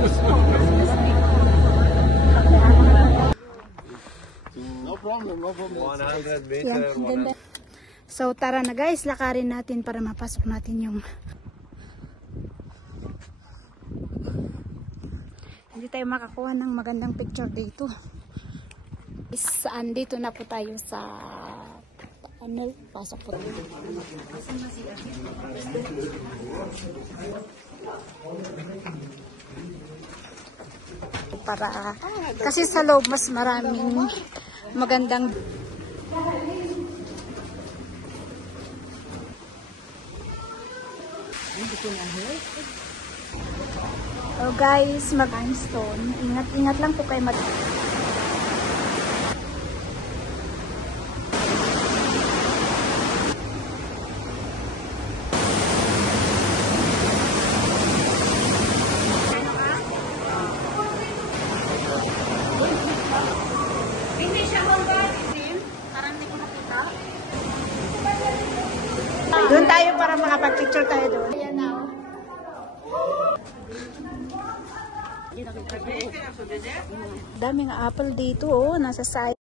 No problem, no problem. 100 meter. Yan, so tara na guys, lakarin natin para mapasok natin yung hindi tayo makakuha ng magandang picture dito. Saan dito na po tayo sa ano, pasok po dito. Para kasi sa loob mas maraming magandang oh guys, mag-limestone. Ingat-ingat lang po kayo doon tayo para makapag-picture tayo doon. Ayan na. Daming apple dito, oh, nasa side.